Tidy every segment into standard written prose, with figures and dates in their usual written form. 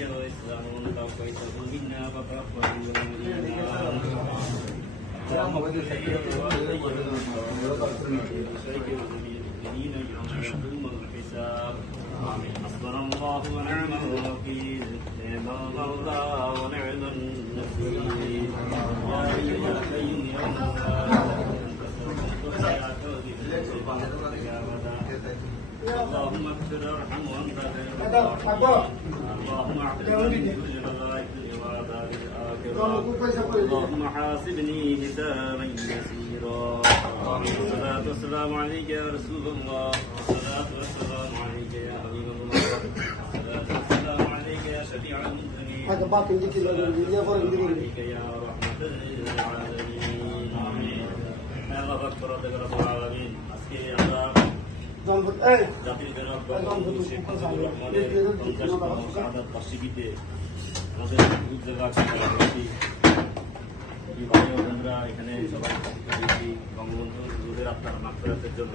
وإسلام توفيته منا فتقبل منا حسبنا الله ونعم الوكيل نعم المولى ونعم النصير يا أيها الحي اللهم اغفر وارحم وانت خير اللهم اعتذر من كل غلائق وعذاب الاخره اللهم حاسبني حسابا يسيرا والصلاه والسلام عليك يا رسول الله والصلاه والسلام عليك يا حبيب الله والصلاه والسلام عليك يا شفيع المذنبين عليك يا رحمه للعالمين امين الله اكبر رب العالمين আজকে আমরা জাতির জনক বঙ্গবন্ধু শেখ মুজিবুর রহমানের 50তম শাহাদাত বার্ষিকীতে আমাদের উপজেলা কমিটি ভাই ও বোনরা এখানে সবাই করেছি বঙ্গবন্ধুর রুহের আত্মার মাগফিরাতের জন্য।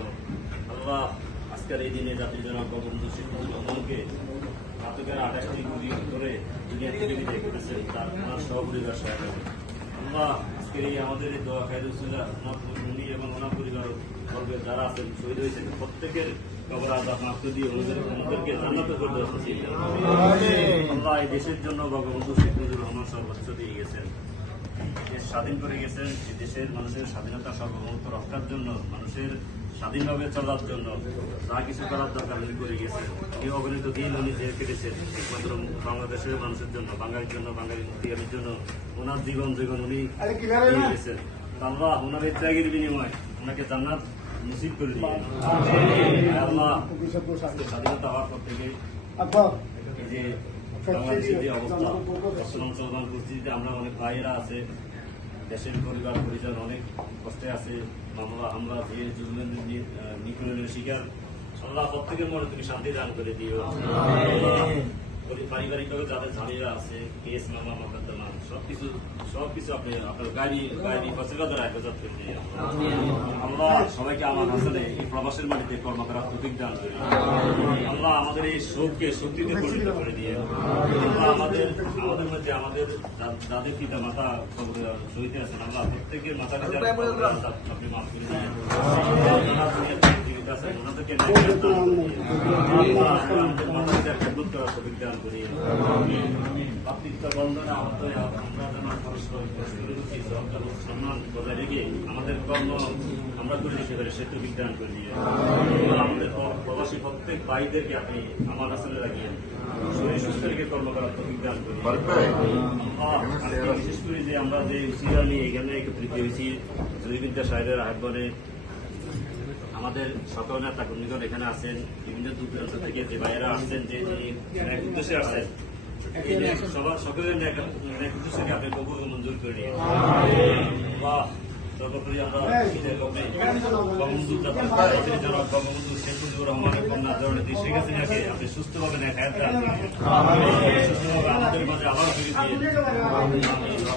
আল্লাহ আজকের এই দিনে জাতির জনক বঙ্গবন্ধু শেখ মুজিবুর রহমানকে ঘাতকের 28টি গুলি করে দুনিয়া থেকে বিদায় করেছেন তার ওনার সহপরিবার সহ। আল্লাহ আজকের এই আমাদের এই দোয়া খায়রুসুল্লাহ উনি এবং ওনার পরিবার বর্গের যারা আছেন শহীদ হয়েছেন প্রত্যেকের কবর আযাব মাফ করে দিয়ে ওনাদেরকে জান্নাতে করতে নসিব করুন। আল্লাহ এই দেশের জন্য বঙ্গবন্ধু শেখ মুজিবুর রহমান সর্বোচ্চ দিয়ে গেছেন, দেশ স্বাধীন করে গেছেন। এই দেশের মানুষের স্বাধীনতা সার্বভৌমত্ব রক্ষার জন্য, মানুষের স্বাধীনভাবে চলার জন্য যা কিছু করার দরকার উনি করে গেছেন। এই অগণিত দিন উনি যে কেটেছেন একমাত্র বাংলাদেশের মানুষের জন্য, বাঙালির জন্য, বাঙালি মুক্তিগামীর জন্য ওনার জীবন উনি দিয়ে গেছেন। আল্লাহ ওনার এই ত্যাগের বিনিময় ওনাকে জান্নাত নসিব করে দিয়েন। আল্লাহ স্বাধীনতা হওয়ার পর থেকে এই যে বাংলাদেশের যে অবস্থা বর্তমান চলমান পরিস্থিতিতে আমরা অনেক ভাইয়েরা আছে, দেশের পরিবার পরিজন অনেক কষ্টে আছে, আমরা যে জুলুমের নিপীড়নের শিকার। আল্লাহ প্রত্যেকের মনে তুমি শান্তি দান করে দিও। পারিবারিকভাবে যাদের ঝামেলা আছে, কেস মামা মোকদ্দমা সবকিছু আপনি আপনার গাড়ি ফসিলতার হেফাজত করে দিয়ে আল্লাহ সবাইকে আমার হাসানে এই প্রবাসের মাটিতে কর্ম করার তৌফিক দান করে আল্লাহ আমাদের এই শোককে শক্তিতে পরিণত করে দিয়ে আল্লাহ আমাদের মধ্যে আমাদের যাদের পিতা মাতা শহীদ আছেন আল্লাহ প্রত্যেকের মাতা পিতা আপনি মাফ করে দিয়ে জীবিত আছেন ওনাদেরকে আমাদের মাতা পিতার খেদমত করার তৌফিক দান করি। ভাতৃত্ব বন্ধনে আবদ্ধ আমরা যেন পরস্পর সম্মান বজায় রেখে আমাদের কর্ম আমরা করে দিতে পারি সে তৌফিক দান করে দিয়ে আমাদের প্রবাসী প্রত্যেক ভাইদেরকে আপনি আমার আসলে রাখিয়ে শরীর সুস্থ রেখে কর্ম করার তৌফিক দান করি। বিশেষ করে যে আমরা যে উসিলা নিয়ে এখানে একত্রিত হয়েছি জয়বিদ্যা সাহেবের আহ্বানে আমাদের সকল নেতা কর্মীগণ এখানে আছেন, বিভিন্ন দূর দূরান্ত থেকে যে ভাইয়েরা আসছেন যে এক উদ্দেশ্যে আসছেন সবার সকলের উদ্দেশ্যকে আপনি কবুল মঞ্জুর করে নিয়ে সর্বোপরি আমরা বঙ্গবন্ধু শেখ মুজিবুর রহমানের কন্যা জননেত্রী শেখ হাসিনাকে আপনি সুস্থভাবে সুস্থভাবে আমাদের মাঝে আবার ফিরে দিয়ে আলহামদুলিল্লাহ